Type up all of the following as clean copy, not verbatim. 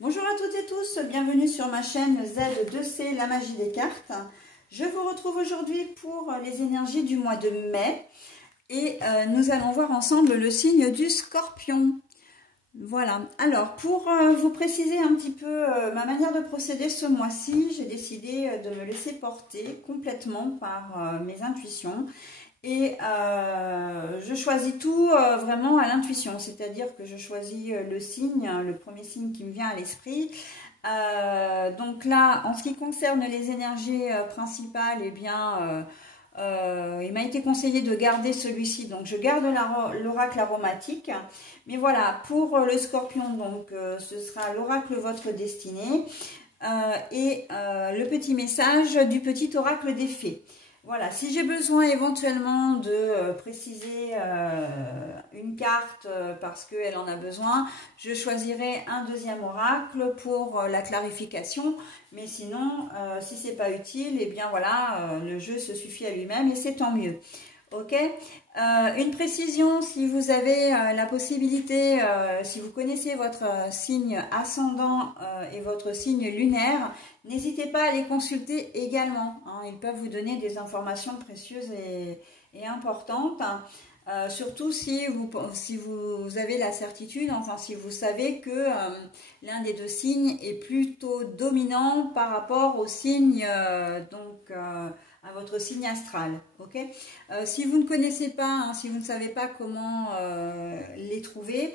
Bonjour à toutes et tous, bienvenue sur ma chaîne Z2C, la magie des cartes. Je vous retrouve aujourd'hui pour les énergies du mois de mai et nous allons voir ensemble le signe du Scorpion. Voilà, alors pour vous préciser un petit peu ma manière de procéder ce mois-ci, j'ai décidé de me laisser porter complètement par mes intuitions. Et je choisis tout vraiment à l'intuition, c'est-à-dire que je choisis le signe, le premier signe qui me vient à l'esprit. Donc là, en ce qui concerne les énergies principales, eh bien, il m'a été conseillé de garder celui-ci, donc je garde l'oracle aromatique. Mais voilà, pour le Scorpion, donc ce sera l'oracle votre destinée et le petit message du petit oracle des fées. Voilà, si j'ai besoin éventuellement de préciser une carte parce qu'elle en a besoin, je choisirai un deuxième oracle pour la clarification. Mais sinon, si c'est pas utile, eh bien voilà, le jeu se suffit à lui-même et c'est tant mieux. Ok, une précision, si vous avez la possibilité, si vous connaissez votre signe ascendant et votre signe lunaire, n'hésitez pas à les consulter également. Hein, ils peuvent vous donner des informations précieuses et importantes. Surtout si vous avez la certitude, enfin si vous savez que l'un des deux signes est plutôt dominant par rapport au signe à votre signe astral. Ok, si vous ne connaissez pas, hein, si vous ne savez pas comment les trouver,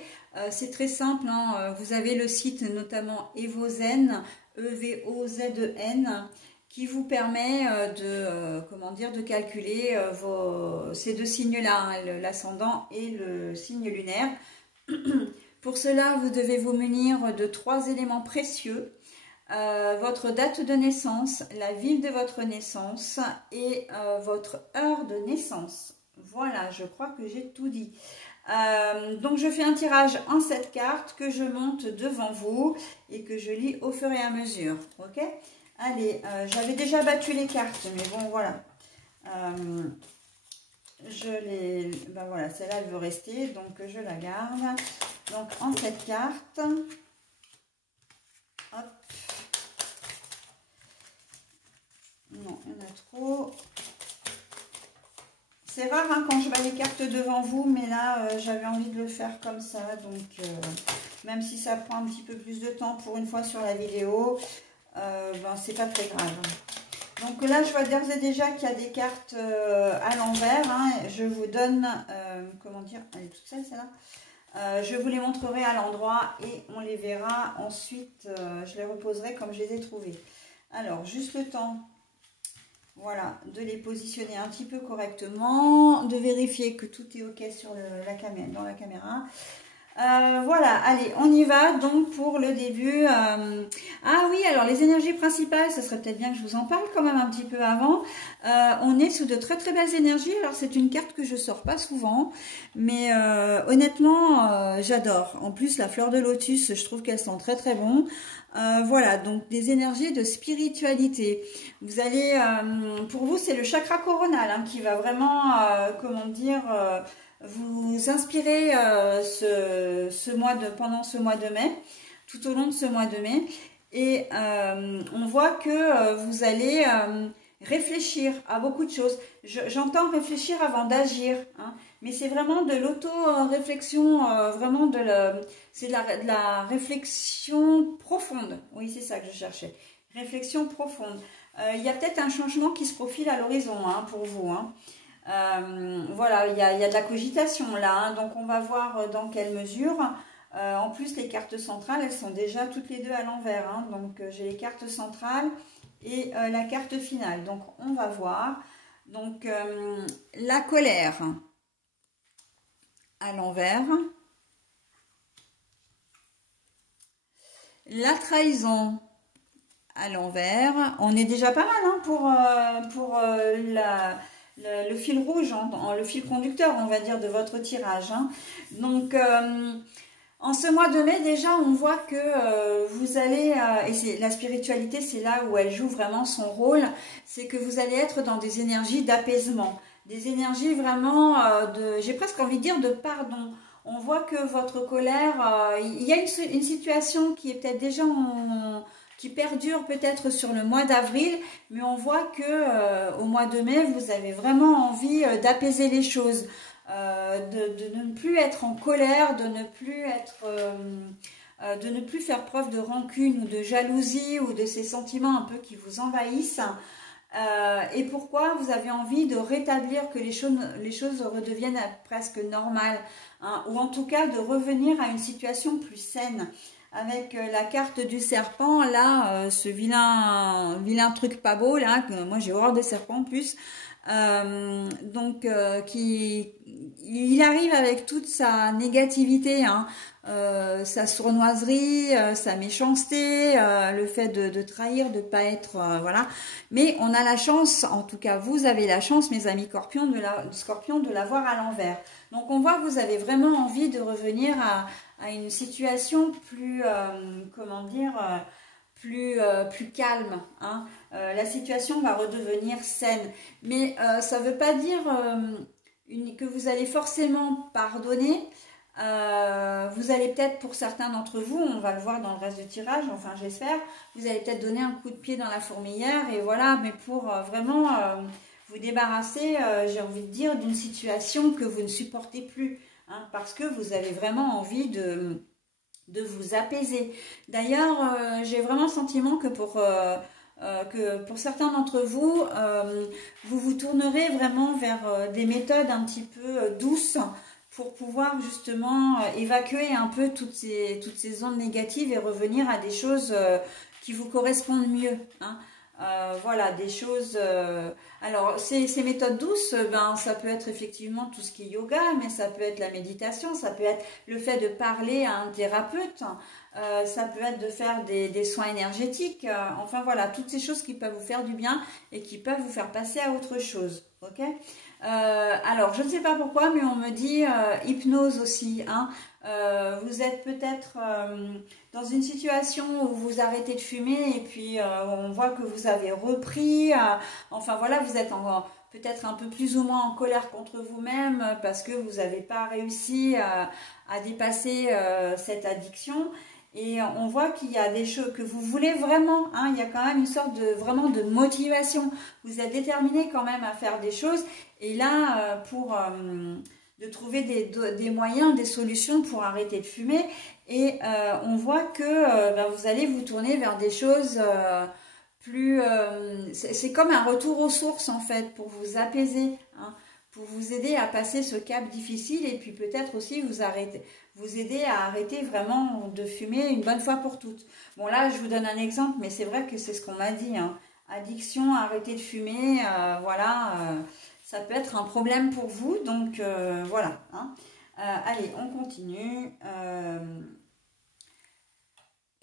c'est très simple. Hein, vous avez le site notamment Evozen, E-V-O-Z-E-N, qui vous permet de calculer ces deux signes-là, hein, l'ascendant et le signe lunaire. Pour cela, vous devez vous munir de 3 éléments précieux. Votre date de naissance, la ville de votre naissance et votre heure de naissance. Voilà, je crois que j'ai tout dit. Donc je fais un tirage en 7 cartes que je monte devant vous et que je lis au fur et à mesure. Ok, allez, j'avais déjà battu les cartes, mais bon voilà. Ben voilà, celle-là elle veut rester, donc je la garde. Donc en 7 cartes. Hop. Non, il y en a trop. C'est rare hein, quand je bats les cartes devant vous, mais là, j'avais envie de le faire comme ça. Donc, même si ça prend un petit peu plus de temps pour une fois sur la vidéo, ben, c'est pas très grave. Donc là, je vois d'ores et déjà qu'il y a des cartes à l'envers. Hein. Je vous donne, comment dire, elle est toute seule celle-là. Je vous les montrerai à l'endroit et on les verra. Ensuite, je les reposerai comme je les ai trouvées. Alors, juste le temps... Voilà, de les positionner un petit peu correctement, de vérifier que tout est ok sur dans la caméra. Voilà, allez, on y va donc pour le début. Ah oui, alors les énergies principales, ça serait peut-être bien que je vous en parle quand même un petit peu avant. On est sous de très très belles énergies. Alors c'est une carte que je sors pas souvent, mais honnêtement, j'adore. En plus, la fleur de lotus, je trouve qu'elle sent très très bon. Voilà, donc des énergies de spiritualité. Vous allez, pour vous, c'est le chakra coronal hein, qui va vraiment, comment dire, vous inspirer pendant ce mois de mai, tout au long de ce mois de mai. Et on voit que vous allez réfléchir à beaucoup de choses. J'entends réfléchir avant d'agir, hein, mais c'est vraiment de l'auto-réflexion, vraiment c'est de la réflexion profonde. Oui, c'est ça que je cherchais. Réflexion profonde. Il y a peut-être un changement qui se profile à l'horizon hein, pour vous. Hein. Voilà, il y a de la cogitation là. Hein, donc, on va voir dans quelle mesure. En plus, les cartes centrales, elles sont déjà toutes les deux à l'envers. Hein, donc, j'ai les cartes centrales et la carte finale. Donc, on va voir. Donc, la colère à l'envers. La trahison à l'envers. On est déjà pas mal hein, pour le fil rouge, hein, le fil conducteur, on va dire, de votre tirage. Hein. Donc, en ce mois de mai, déjà, on voit que vous allez, et la spiritualité, c'est là où elle joue vraiment son rôle, c'est que vous allez être dans des énergies d'apaisement, des énergies vraiment j'ai presque envie de dire de pardon. On voit que votre colère, il y a une situation qui est peut-être déjà qui perdure peut-être sur le mois d'avril, mais on voit que au mois de mai, vous avez vraiment envie d'apaiser les choses, de ne plus être en colère, de ne plus faire preuve de rancune ou de jalousie ou de ces sentiments un peu qui vous envahissent. Et pourquoi vous avez envie de rétablir, que les choses redeviennent presque normales, hein, ou en tout cas de revenir à une situation plus saine. Avec la carte du serpent, là, ce vilain truc pas beau, là, moi j'ai horreur des serpents en plus, il arrive avec toute sa négativité, hein, sa sournoiserie, sa méchanceté, le fait de trahir, de pas être, voilà. Mais on a la chance, en tout cas vous avez la chance, mes amis scorpions, de l'avoir à l'envers. Donc on voit que vous avez vraiment envie de revenir à une situation plus, comment dire, plus calme, hein. La situation va redevenir saine, mais ça ne veut pas dire que vous allez forcément pardonner. Vous allez peut-être, pour certains d'entre vous, on va le voir dans le reste du tirage, enfin j'espère, vous allez peut-être donner un coup de pied dans la fourmilière, et voilà, mais pour vraiment vous débarrasser, j'ai envie de dire, d'une situation que vous ne supportez plus, hein, parce que vous avez vraiment envie de vous apaiser. D'ailleurs, j'ai vraiment le sentiment que pour certains d'entre vous, vous vous tournerez vraiment vers des méthodes un petit peu douces pour pouvoir justement évacuer un peu toutes ces ondes négatives et revenir à des choses qui vous correspondent mieux, hein. Voilà, des choses... alors, ces méthodes douces, ben, ça peut être effectivement tout ce qui est yoga, mais ça peut être la méditation, ça peut être le fait de parler à un thérapeute, ça peut être de faire des soins énergétiques, enfin voilà, toutes ces choses qui peuvent vous faire du bien et qui peuvent vous faire passer à autre chose, ok. Alors, je ne sais pas pourquoi, mais on me dit hypnose aussi, hein. Vous êtes peut-être dans une situation où vous arrêtez de fumer et puis on voit que vous avez repris, enfin voilà, vous êtes peut-être un peu plus ou moins en colère contre vous-même parce que vous n'avez pas réussi à dépasser cette addiction. Et on voit qu'il y a des choses que vous voulez vraiment, hein, il y a quand même une sorte vraiment de motivation. Vous êtes déterminé quand même à faire des choses. Et là, de trouver des moyens, des solutions pour arrêter de fumer. Et on voit que ben, vous allez vous tourner vers des choses plus... c'est comme un retour aux sources en fait, pour vous apaiser, hein, pour vous aider à passer ce cap difficile et puis peut-être aussi vous aider à arrêter vraiment de fumer une bonne fois pour toutes. Bon là, je vous donne un exemple, mais c'est vrai que c'est ce qu'on m'a dit, hein. Addiction, arrêter de fumer, voilà... ça peut être un problème pour vous, donc voilà, hein. Allez, on continue.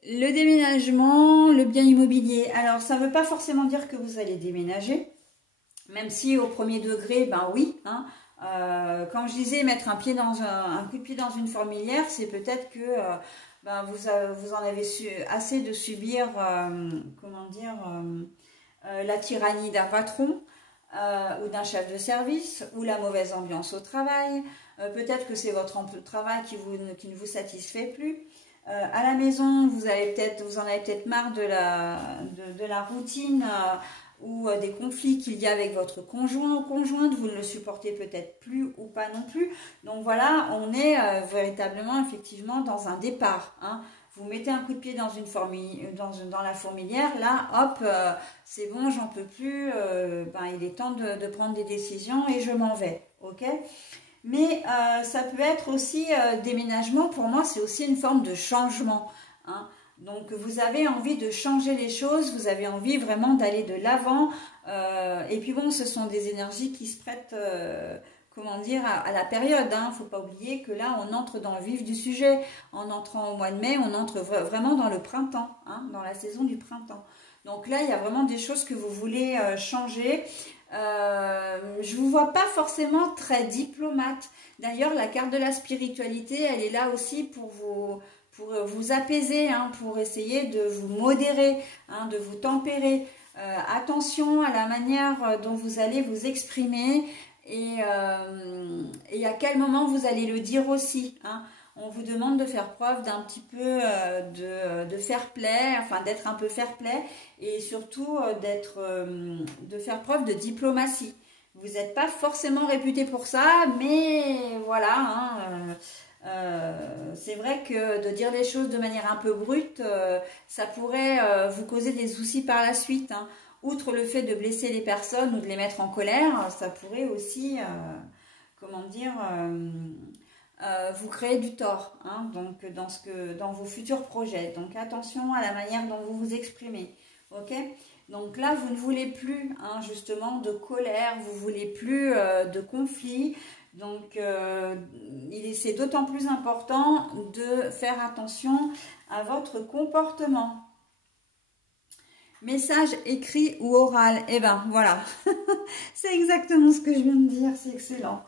Le déménagement, le bien immobilier. Alors, ça ne veut pas forcément dire que vous allez déménager, même si au premier degré, ben oui, hein. Quand je disais mettre un coup de pied dans une fourmilière, c'est peut-être que ben, vous en avez assez de subir, comment dire, la tyrannie d'un patron. Ou d'un chef de service, ou la mauvaise ambiance au travail, peut-être que c'est votre emploi de travail qui ne vous satisfait plus. À la maison, vous en avez peut-être marre de la routine ou des conflits qu'il y a avec votre conjoint ou conjointe, vous ne le supportez peut-être plus ou pas non plus. Donc voilà, on est véritablement effectivement dans un départ, hein. Vous mettez un coup de pied dans dans la fourmilière, là, hop, c'est bon, j'en peux plus, ben, il est temps de prendre des décisions et je m'en vais, ok. Mais ça peut être aussi déménagement, pour moi, c'est aussi une forme de changement, hein. Donc, vous avez envie de changer les choses, vous avez envie vraiment d'aller de l'avant. Et puis bon, ce sont des énergies qui se prêtent... comment dire, à la période, hein. Faut pas oublier que là, on entre dans le vif du sujet. En entrant au mois de mai, on entre vraiment dans le printemps, hein, dans la saison du printemps. Donc là, il y a vraiment des choses que vous voulez changer. Je vous vois pas forcément très diplomate. D'ailleurs, la carte de la spiritualité, elle est là aussi pour vous apaiser, hein, pour essayer de vous modérer, hein, de vous tempérer. Attention à la manière dont vous allez vous exprimer. et à quel moment vous allez le dire aussi, hein. On vous demande de faire preuve d'un petit peu de fair play, enfin d'être un peu fair play et surtout de faire preuve de diplomatie. Vous n'êtes pas forcément réputé pour ça, mais voilà, hein, c'est vrai que de dire les choses de manière un peu brute, ça pourrait vous causer des soucis par la suite, hein. Outre le fait de blesser les personnes ou de les mettre en colère, ça pourrait aussi, comment dire, vous créez du tort, hein, donc dans vos futurs projets. Donc attention à la manière dont vous vous exprimez, ok? Donc là, vous ne voulez plus, hein, justement, de colère, vous ne voulez plus de conflit. Donc c'est d'autant plus important de faire attention à votre comportement. Message écrit ou oral, eh ben voilà, c'est exactement ce que je viens de dire, c'est excellent.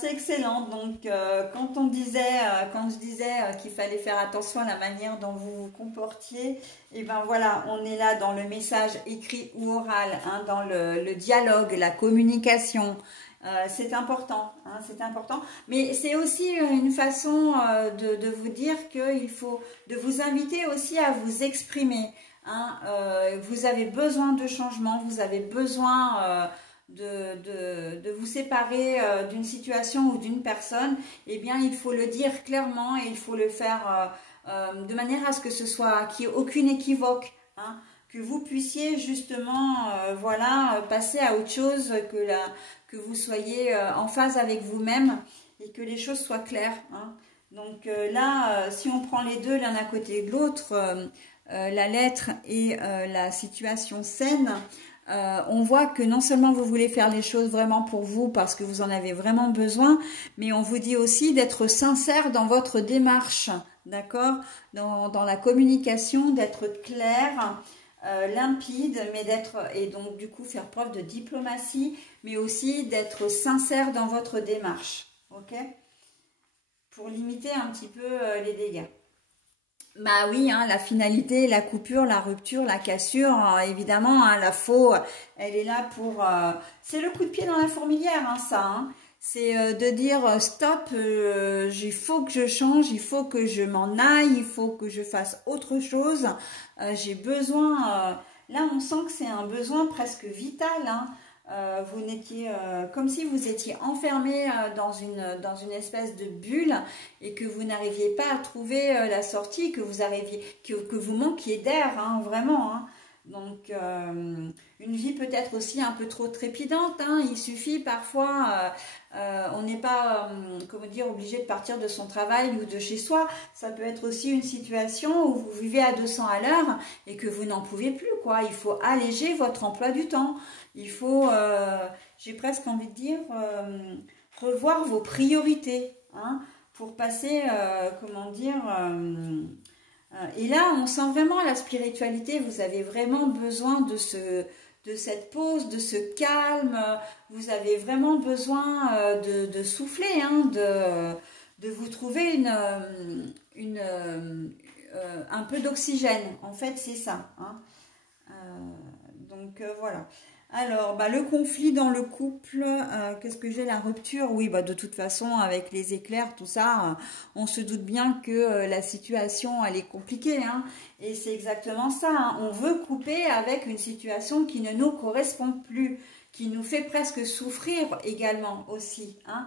C'est excellent. Donc quand je disais qu'il fallait faire attention à la manière dont vous vous comportiez, et ben voilà, on est là dans le message écrit ou oral, hein, dans le dialogue, la communication. C'est important, hein, c'est important. Mais c'est aussi une façon de vous dire qu'il faut, de vous inviter aussi à vous exprimer, hein. Vous avez besoin de changement, vous avez besoin de vous séparer d'une situation ou d'une personne. Eh bien, il faut le dire clairement et il faut le faire de manière à ce que ce soit, qu'il n'y ait aucune équivoque, hein, que vous puissiez justement, voilà, passer à autre chose, que vous soyez en phase avec vous-même et que les choses soient claires, hein. Donc là, si on prend les deux l'un à côté de l'autre, la lettre et la situation saine, on voit que non seulement vous voulez faire les choses vraiment pour vous parce que vous en avez vraiment besoin, mais on vous dit aussi d'être sincère dans votre démarche, d'accord, dans la communication, d'être clair, limpide, mais et donc du coup faire preuve de diplomatie, mais aussi d'être sincère dans votre démarche, ok, pour limiter un petit peu les dégâts. Bah oui, hein, la finalité, la coupure, la rupture, la cassure, évidemment, hein, la faux, elle est là pour... c'est le coup de pied dans la fourmilière, hein, ça. Hein. C'est de dire stop, il faut que je change, il faut que je m'en aille, il faut que je fasse autre chose. J'ai besoin... là, on sent que c'est un besoin presque vital, hein. Vous n'étiez comme si vous étiez enfermé dans une espèce de bulle et que vous n'arriviez pas à trouver la sortie, que vous manquiez d'air, hein, vraiment, hein. Donc une vie peut-être aussi un peu trop trépidante, hein. Il suffit parfois, on n'est pas comment dire, obligé de partir de son travail ou de chez soi. Ça peut être aussi une situation où vous vivez à 200 à l'heure et que vous n'en pouvez plus, quoi. Il faut alléger votre emploi du temps. Il faut, j'ai presque envie de dire, revoir vos priorités, hein, pour passer, comment dire, et là on sent vraiment la spiritualité. Vous avez vraiment besoin de cette pause, de ce calme. Vous avez vraiment besoin de souffler, hein, de vous trouver un peu d'oxygène. En fait, c'est ça, hein. Donc voilà. Alors, bah, le conflit dans le couple, qu'est-ce que j'ai? La rupture, oui, bah, de toute façon, avec les éclairs, tout ça, on se doute bien que la situation, elle est compliquée, hein, et c'est exactement ça, hein. On veut couper avec une situation qui ne nous correspond plus, qui nous fait presque souffrir également aussi, hein.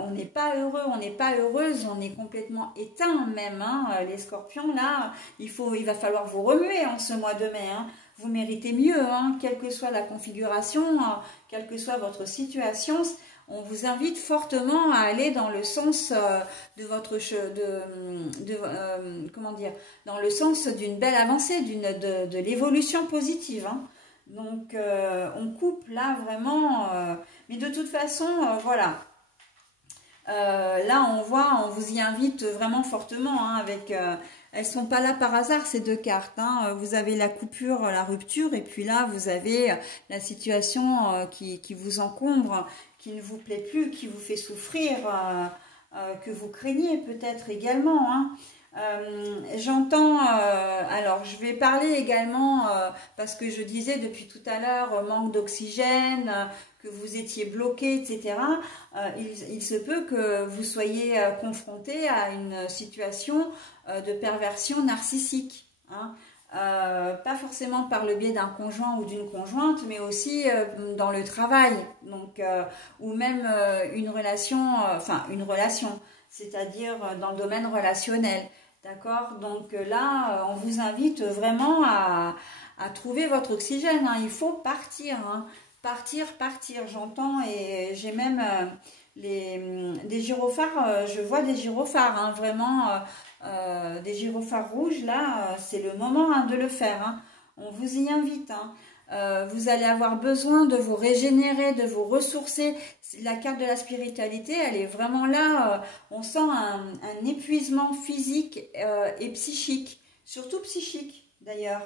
On n'est pas heureux, on n'est pas heureuse, on est complètement éteint même, hein. Les scorpions, là, il va falloir vous remuer en ce mois de mai, hein. Vous méritez mieux, hein, quelle que soit la configuration, quelle que soit votre situation. On vous invite fortement à aller dans le sens de votre comment dire, dans le sens d'une belle avancée, de l'évolution positive, hein. Donc on coupe là vraiment, mais de toute façon, voilà. Là on vous y invite vraiment fortement, hein, avec elles sont pas là par hasard, ces deux cartes, hein. Vous avez la coupure, la rupture, et puis là vous avez la situation qui vous encombre, qui ne vous plaît plus, qui vous fait souffrir, que vous craignez peut-être également, hein. J'entends, alors je vais parler également, parce que je disais depuis tout à l'heure, manque d'oxygène, que vous étiez bloqué, etc. Il se peut que vous soyez confronté à une situation de perversion narcissique, hein. Pas forcément par le biais d'un conjoint ou d'une conjointe, mais aussi dans le travail, donc, ou même une relation, c'est-à-dire dans le domaine relationnel. D'accord? Donc là, on vous invite vraiment à trouver votre oxygène, hein. Il faut partir, hein. Partir. J'entends, et j'ai même des gyrophares, je vois des gyrophares, hein, vraiment, des gyrophares rouges, là, c'est le moment, hein, de le faire, hein. On vous y invite, hein. Vous allez avoir besoin de vous régénérer, de vous ressourcer. La carte de la spiritualité, elle est vraiment là. On sent un épuisement physique et psychique, surtout psychique d'ailleurs,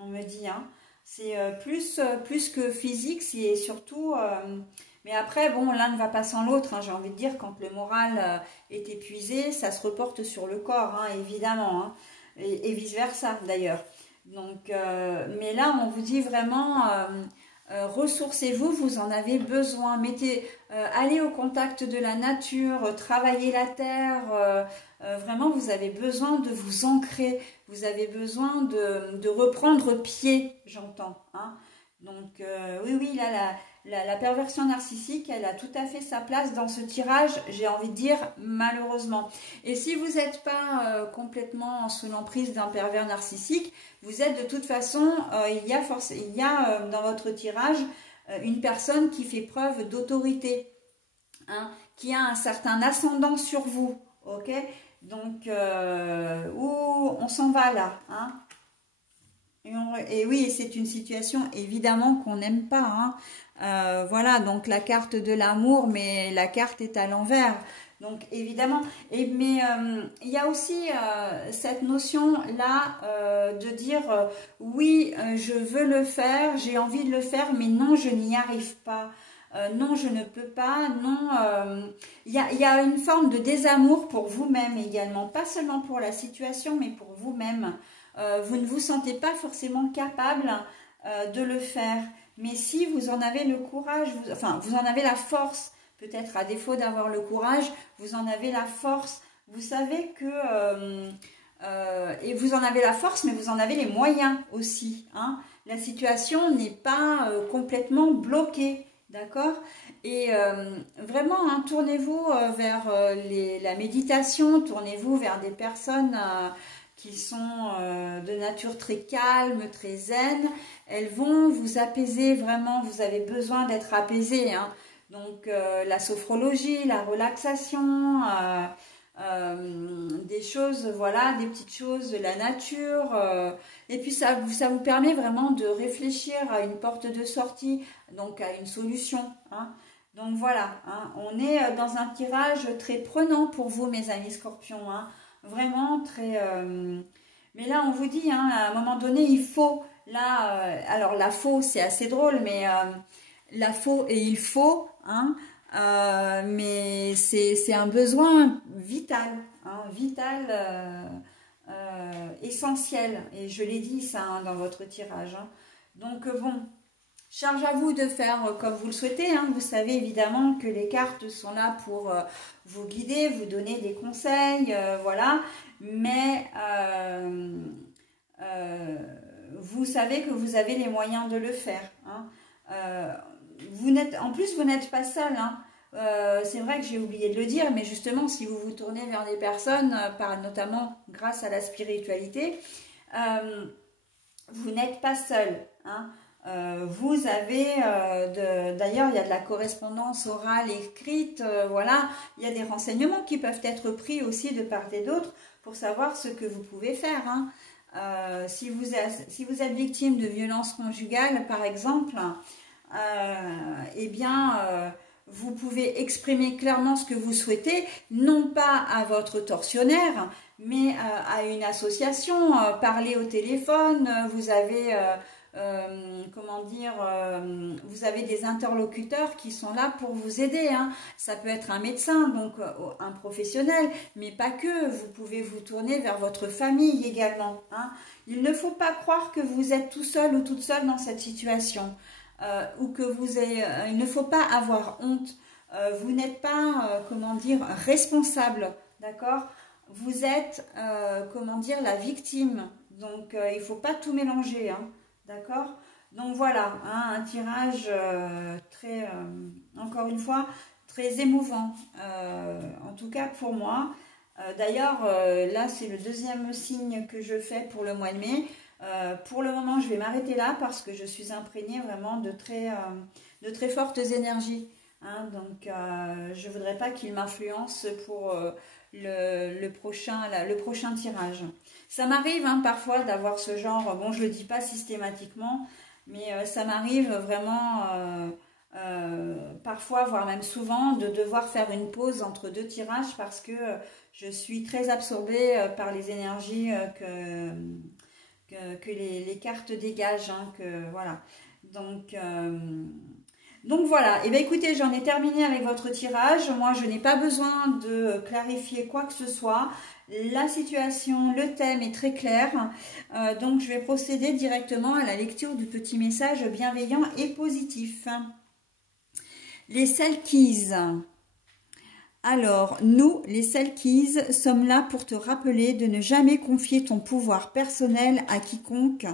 on me dit, hein. C'est plus que physique, c'est surtout... mais après, bon, l'un ne va pas sans l'autre, hein, j'ai envie de dire, quand le moral est épuisé, ça se reporte sur le corps, hein, évidemment, hein, et vice-versa d'ailleurs. Donc, mais là, on vous dit vraiment, ressourcez-vous, vous en avez besoin. Allez au contact de la nature, travaillez la terre. Vraiment, vous avez besoin de vous ancrer. Vous avez besoin de reprendre pied, j'entends, hein. Donc, oui, là, la perversion narcissique, elle a tout à fait sa place dans ce tirage, j'ai envie de dire, malheureusement. Et si vous n'êtes pas complètement sous l'emprise d'un pervers narcissique, vous êtes de toute façon, il y a dans votre tirage une personne qui fait preuve d'autorité, hein, qui a un certain ascendant sur vous, ok? Donc, on s'en va là, hein? Et oui, c'est une situation évidemment qu'on n'aime pas, hein. Voilà, donc la carte de l'amour, mais la carte est à l'envers. Donc évidemment, mais il y a aussi cette notion-là de dire oui, je veux le faire, j'ai envie de le faire, mais non, je n'y arrive pas. Non, je ne peux pas, non. Il y a une forme de désamour pour vous-même également, pas seulement pour la situation, mais pour vous-même. Vous ne vous sentez pas forcément capable de le faire. Mais si vous en avez le courage, vous en avez la force, peut-être à défaut d'avoir le courage, vous en avez la force. Vous savez que... et vous en avez la force, mais vous en avez les moyens aussi, hein. La situation n'est pas complètement bloquée, d'accord? Et vraiment, hein, tournez-vous vers la méditation, tournez-vous vers des personnes... qui sont de nature très calme, très zen. Elles vont vous apaiser vraiment, vous avez besoin d'être apaisé, hein. Donc la sophrologie, la relaxation, des choses, voilà, des petites choses de la nature. Et puis ça vous permet vraiment de réfléchir à une porte de sortie, donc à une solution, hein. Donc voilà, hein, on est dans un tirage très prenant pour vous, mes amis scorpions, hein. Vraiment très... mais là, on vous dit, hein, à un moment donné, il faut... Là, alors la faux, c'est assez drôle, mais la faux et il faut, hein, mais c'est un besoin vital, hein, vital, essentiel. Et je l'ai dit ça, hein, dans votre tirage, hein. Donc bon... Charge à vous de faire comme vous le souhaitez, hein. Vous savez évidemment que les cartes sont là pour vous guider, vous donner des conseils, voilà. Mais vous savez que vous avez les moyens de le faire, hein. En plus, vous n'êtes pas seul, hein. C'est vrai que j'ai oublié de le dire, mais justement, si vous vous tournez vers des personnes, notamment grâce à la spiritualité, vous n'êtes pas seul, hein. Vous avez, d'ailleurs, il y a de la correspondance orale écrite, voilà, il y a des renseignements qui peuvent être pris aussi de part et d'autre pour savoir ce que vous pouvez faire, hein. Si vous êtes victime de violences conjugales, par exemple, eh bien, vous pouvez exprimer clairement ce que vous souhaitez, non pas à votre tortionnaire, mais à une association, parler au téléphone, vous avez... comment dire, vous avez des interlocuteurs qui sont là pour vous aider, hein. Ça peut être un médecin, donc un professionnel, mais pas que. Vous pouvez vous tourner vers votre famille également, hein. Il ne faut pas croire que vous êtes tout seul ou toute seule dans cette situation, ou que il ne faut pas avoir honte. Vous n'êtes pas, comment dire, responsable, d'accord? Vous êtes, comment dire, la victime. Donc, il ne faut pas tout mélanger, hein, d'accord? Donc, voilà, hein, un tirage très, encore une fois, très émouvant, en tout cas pour moi. D'ailleurs, là, c'est le deuxième signe que je fais pour le mois de mai. Pour le moment, je vais m'arrêter là parce que je suis imprégnée vraiment de très fortes énergies. Hein, donc, je ne voudrais pas qu'il m'influence pour le prochain tirage. Ça m'arrive, hein, parfois d'avoir ce genre, bon, je ne le dis pas systématiquement, mais ça m'arrive vraiment parfois, voire même souvent, de devoir faire une pause entre deux tirages parce que je suis très absorbée par les énergies que les cartes dégagent. Hein, voilà. Donc voilà, et bien écoutez, j'en ai terminé avec votre tirage. Moi, je n'ai pas besoin de clarifier quoi que ce soit. La situation, le thème est très clair. Donc, je vais procéder directement à la lecture du petit message bienveillant et positif. Les Selkies. Alors, nous, les Selkies, sommes là pour te rappeler de ne jamais confier ton pouvoir personnel à quiconque.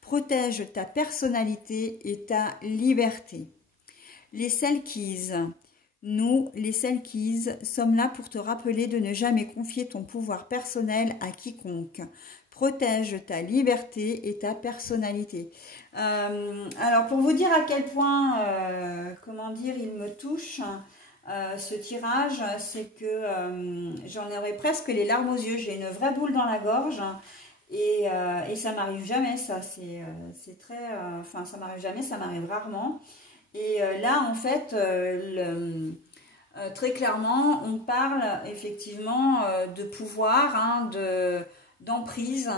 Protège ta personnalité et ta liberté. Les Selkies. Nous, les Selkies, sommes là pour te rappeler de ne jamais confier ton pouvoir personnel à quiconque. Protège ta liberté et ta personnalité. Alors, pour vous dire à quel point, comment dire, il me touche, ce tirage, c'est que j'en aurais presque les larmes aux yeux. J'ai une vraie boule dans la gorge. Et ça m'arrive jamais, ça. C'est très... Enfin, ça m'arrive jamais, ça m'arrive rarement. Et là, en fait, très clairement, on parle effectivement de pouvoir, hein, d'emprise,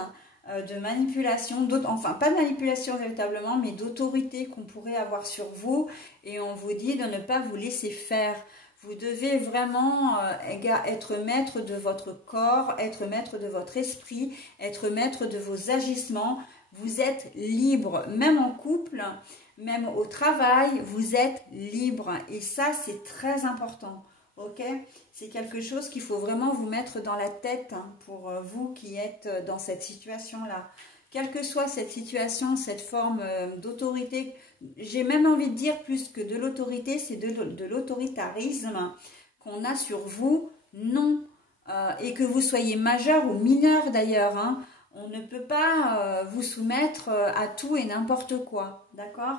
de manipulation, enfin pas de manipulation véritablement, mais d'autorité qu'on pourrait avoir sur vous. Et on vous dit de ne pas vous laisser faire. Vous devez vraiment être maître de votre corps, être maître de votre esprit, être maître de vos agissements. Vous êtes libre, même en couple. Même au travail, vous êtes libre et ça, c'est très important, ok? C'est quelque chose qu'il faut vraiment vous mettre dans la tête, hein, pour vous qui êtes dans cette situation-là. Quelle que soit cette situation, cette forme d'autorité, j'ai même envie de dire plus que de l'autorité, c'est de l'autoritarisme qu'on a sur vous, non. Et que vous soyez majeur ou mineur d'ailleurs, hein. On ne peut pas vous soumettre à tout et n'importe quoi, d'accord?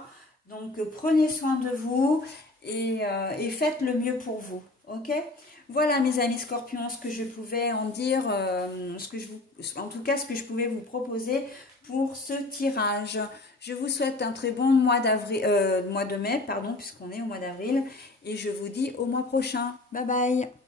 Donc, prenez soin de vous et faites le mieux pour vous, ok? Voilà, mes amis scorpions, ce que je pouvais en dire, en tout cas, ce que je pouvais vous proposer pour ce tirage. Je vous souhaite un très bon mois de mai, pardon, puisqu'on est au mois d'avril. Et je vous dis au mois prochain. Bye bye!